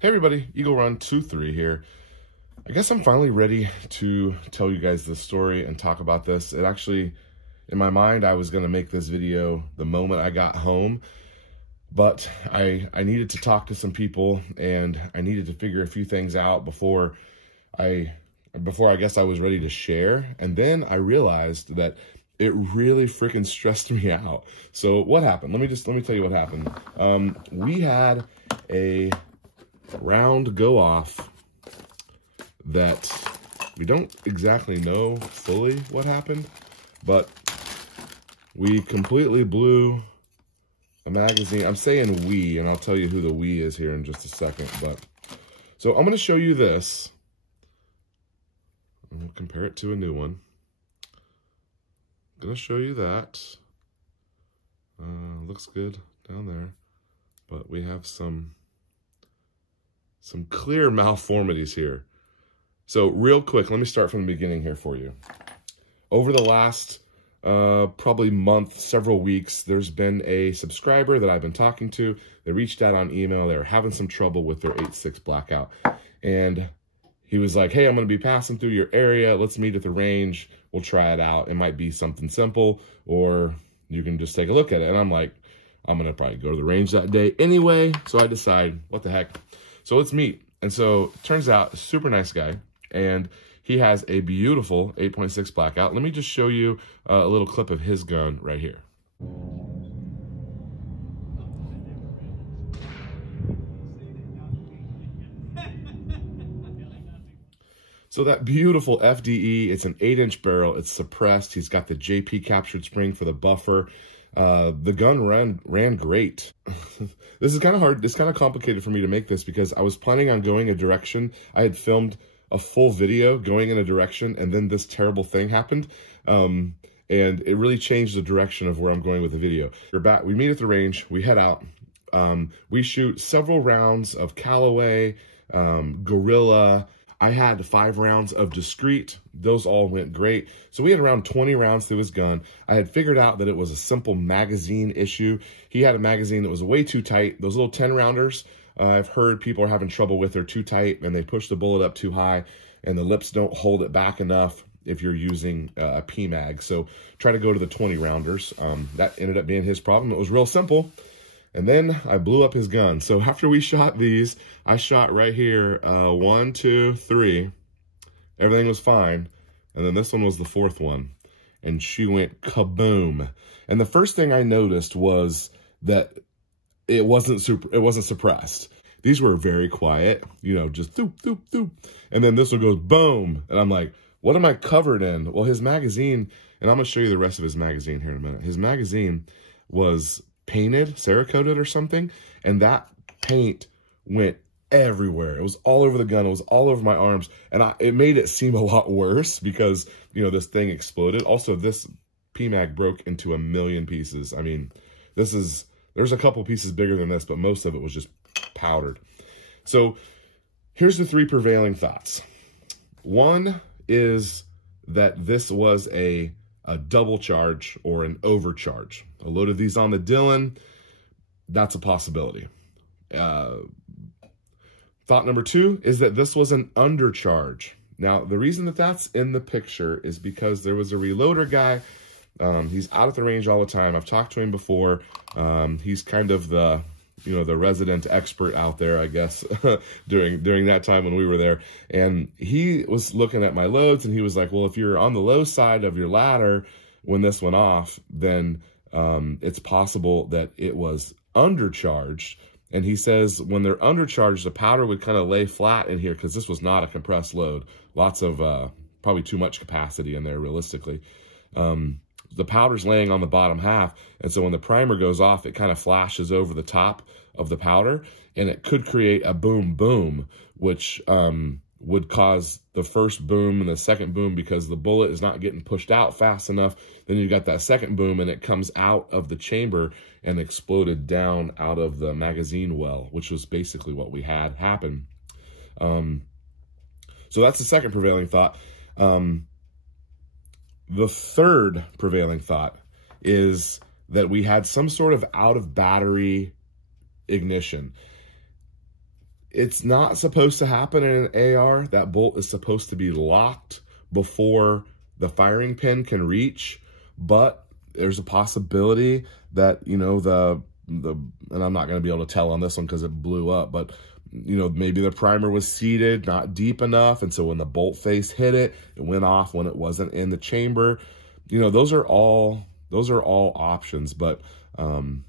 Hey everybody, Eagle Run 23 here. I guess I'm finally ready to tell you guys this story and talk about this. It actually, in my mind, I was going to make this video the moment I got home, but I needed to talk to some people and I needed to figure a few things out before I guess I was ready to share. And then I realized that it really freaking stressed me out. So what happened? Let me tell you what happened. We had a round go off that we don't exactly know fully what happened, but we completely blew a magazine. I'm saying we, and I'll tell you who the we is here in just a second. But so I'm going to show you this. I'm going to compare it to a new one. I'm going to show you that. Looks good down there, but we have some clear malformities here. So real quick, let me start from the beginning here for you. Over the last probably month, several weeks, there's been a subscriber that I've been talking to. They reached out on email. They were having some trouble with their 8.6 blackout. And he was like, hey, I'm going to be passing through your area. Let's meet at the range. We'll try it out. It might be something simple, or you can just take a look at it. And I'm like, I'm going to probably go to the range that day anyway. So I decide, what the heck? So let's meet. And so turns out, super nice guy. And he has a beautiful 8.6 blackout. Let me just show you a little clip of his gun right here. So that beautiful FDE, it's an 8-inch barrel. It's suppressed. He's got the JP captured spring for the buffer. The gun ran great. This is kind of hard. It's kind of complicated for me to make this because I was planning on going a direction. I had filmed a full video going in a direction, and then this terrible thing happened. And it really changed the direction of where I'm going with the video. We're back. We meet at the range. We head out. We shoot several rounds of Callaway, Gorilla. I had 5 rounds of Discreet. Those all went great. So we had around 20 rounds through his gun. I had figured out that it was a simple magazine issue. He had a magazine that was way too tight. Those little 10-rounders, I've heard people are having trouble with. They're too tight and they push the bullet up too high and the lips don't hold it back enough if you're using a PMag. So try to go to the 20-rounders. That ended up being his problem. It was real simple. And then I blew up his gun. So after we shot these, I shot right here, 1, 2, 3. Everything was fine. And then this one was the 4th one. And she went kaboom. And the first thing I noticed was that it wasn't suppressed. These were very quiet, you know, just thoop, thoop, thoop. And then this one goes boom. And I'm like, what am I covered in? Well, his magazine, and I'm going to show you the rest of his magazine here in a minute. His magazine was painted, Cerakoted or something, and that paint went everywhere. It was all over the gun. It was all over my arms, and it made it seem a lot worse because, you know, this thing exploded. Also, this PMag broke into a million pieces. I mean, there's a couple pieces bigger than this, but most of it was just powdered. So here's the 3 prevailing thoughts. One is that this was a double charge or an overcharge. I loaded these on the Dillon. That's a possibility. Thought number 2 is that this was an undercharge. Now, the reason that that's in the picture is because there was a reloader guy. He's out at the range all the time. I've talked to him before. He's kind of the, you know, the resident expert out there, I guess, during that time when we were there. And he was looking at my loads and he was like, well, if you're on the low side of your ladder when this went off, then it's possible that it was undercharged. And he says when they're undercharged, the powder would kind of lay flat in here because this was not a compressed load. Lots of, probably too much capacity in there realistically. The powder's laying on the bottom half, and so when the primer goes off, it kind of flashes over the top of the powder, and it could create a boom boom, which would cause the first boom and the second boom because the bullet is not getting pushed out fast enough. Then you got that second boom, and it comes out of the chamber and exploded down out of the magazine well, which was basically what we had happen. So that's the second prevailing thought. The third prevailing thought is that we had some sort of out of battery ignition. It's not supposed to happen in an AR. That bolt is supposed to be locked before the firing pin can reach, but there's a possibility that, you know, and I'm not going to be able to tell on this one because it blew up, but, you know, maybe the primer was seated, not deep enough, and so when the bolt face hit it, it went off when it wasn't in the chamber. You know, those are all options, but I'm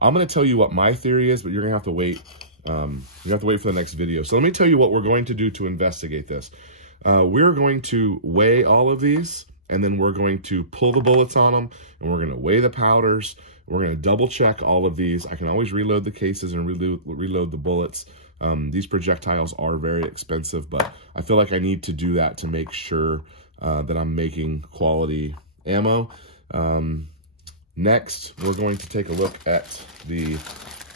going to tell you what my theory is, but you're going to have to wait. You have to wait for the next video. So let me tell you what we're going to do to investigate this. We're going to weigh all of these, and then we're going to pull the bullets on them, and we're going to weigh the powders. We're going to double check all of these. I can always reload the cases and reload the bullets. These projectiles are very expensive, but I feel like I need to do that to make sure that I'm making quality ammo. Next, we're going to take a look at the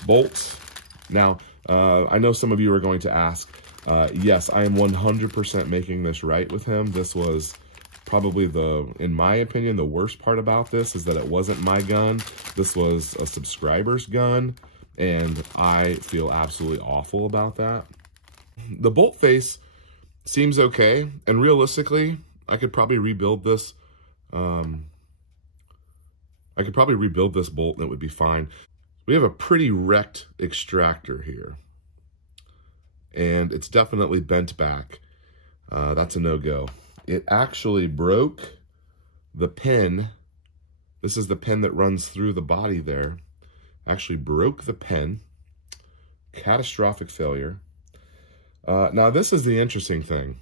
bolts. Now, I know some of you are going to ask, yes, I am 100% making this right with him. This was probably in my opinion, the worst part about this is that it wasn't my gun. This was a subscriber's gun, and I feel absolutely awful about that. The bolt face seems okay, and realistically, I could probably rebuild this. I could probably rebuild this bolt and it would be fine. We have a pretty wrecked extractor here, and it's definitely bent back. That's a no-go. It actually broke the pin. This is the pin that runs through the body there. Actually broke the pin. Catastrophic failure. Now this is the interesting thing.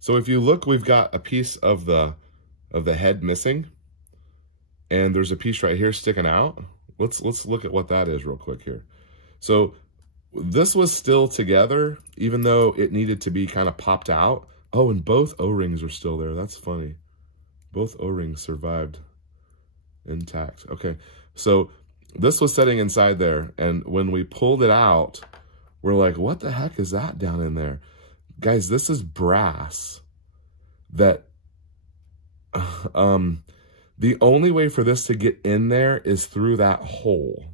So if you look, we've got a piece of the head missing, and there's a piece right here sticking out. Let's look at what that is real quick here. So this was still together, even though it needed to be kind of popped out. Oh, and both O-rings are still there. That's funny. Both O-rings survived intact. Okay, so this was sitting inside there, and when we pulled it out, we're like, what the heck is that down in there? Guys, this is brass that... the only way for this to get in there is through that hole.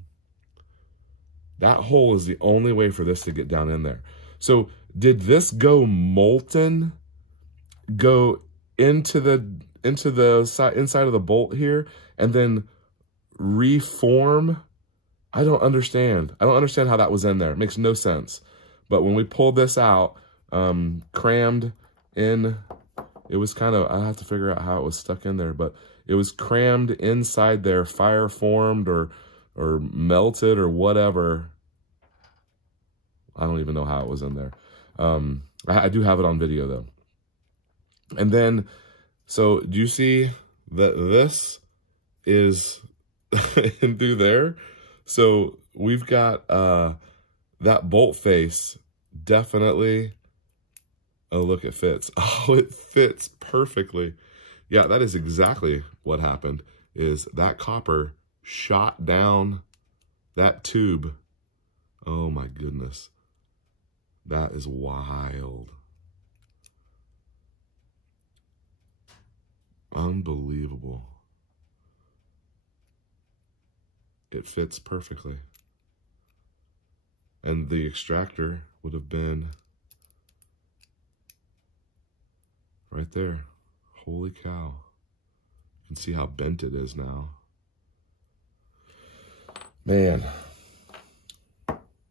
That hole is the only way for this to get down in there. So did this go molten, go into the inside of the bolt here, and then reform? I don't understand. I don't understand how that was in there. It makes no sense. But when we pulled this out, crammed in, it was kind of, I have to figure out how it was stuck in there, but it was crammed inside there, fire formed or melted or whatever. I don't even know how it was in there. I do have it on video though. And then, so do you see that this is in through there? So we've got that bolt face definitely. Oh, look, it fits. Oh, it fits perfectly. Yeah, that is exactly what happened, is that copper shot down that tube. Oh my goodness. That is wild. Unbelievable. It fits perfectly. And the extractor would have been right there. Holy cow. You can see how bent it is now. Man.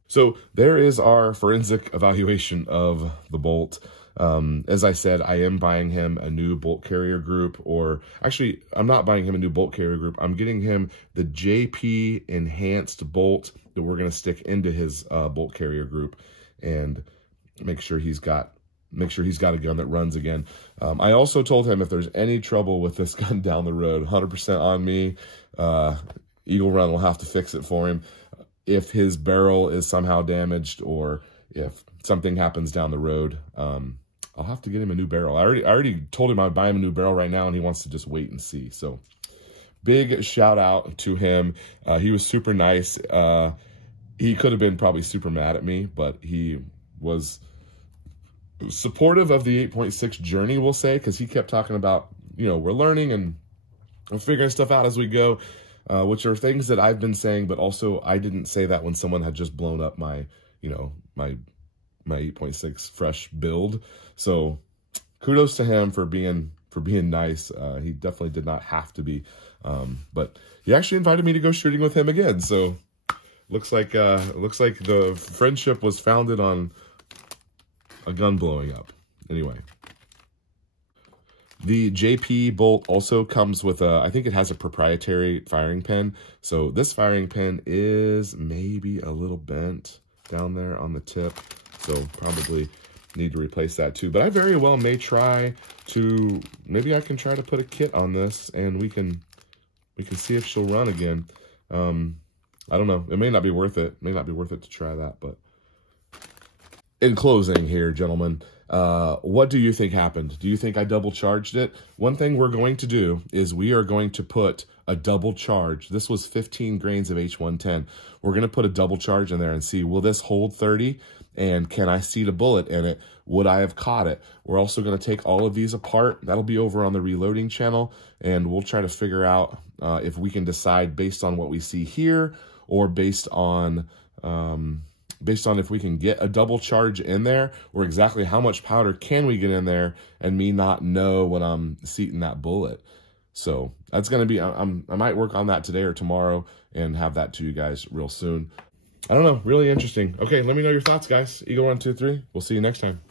So there is our forensic evaluation of the bolt. As I said, I am buying him a new bolt carrier group, or actually, I'm not buying him a new bolt carrier group. I'm getting him the JP enhanced bolt that we're going to stick into his bolt carrier group and make sure he's got a gun that runs again. I also told him if there's any trouble with this gun down the road, 100% on me. Eagle Run will have to fix it for him. If his barrel is somehow damaged, or if something happens down the road, I'll have to get him a new barrel. I already told him I'd buy him a new barrel right now, and he wants to just wait and see. So big shout out to him. He was super nice. He could have been probably super mad at me, but he was supportive of the 8.6 journey, we'll say, because he kept talking about, you know, we're learning and we're figuring stuff out as we go, which are things that I've been saying, but also I didn't say that when someone had just blown up my, you know, my my 8.6 fresh build. So kudos to him for being nice. He definitely did not have to be, but he actually invited me to go shooting with him again. So looks like the friendship was founded on a gun blowing up. Anyway, the JP bolt also comes with I think it has a proprietary firing pin. So this firing pin is maybe a little bent down there on the tip. So probably need to replace that too. But I very well may try to, maybe I can try to put a kit on this and we can see if she'll run again. I don't know. It may not be worth it. It may not be worth it to try that, but in closing here, gentlemen, what do you think happened? Do you think I double charged it? One thing we're going to do is we are going to put a double charge. This was 15 grains of H110. We're going to put a double charge in there and see, will this hold 30? And can I seat a bullet in it? Would I have caught it? We're also going to take all of these apart. That'll be over on the reloading channel, and we'll try to figure out if we can decide based on what we see here, or based on if we can get a double charge in there, or exactly how much powder can we get in there and me not know when I'm seating that bullet. So that's going to be, I might work on that today or tomorrow and have that to you guys real soon. I don't know, really interesting. Okay, let me know your thoughts, guys. Eagle 123. We'll see you next time.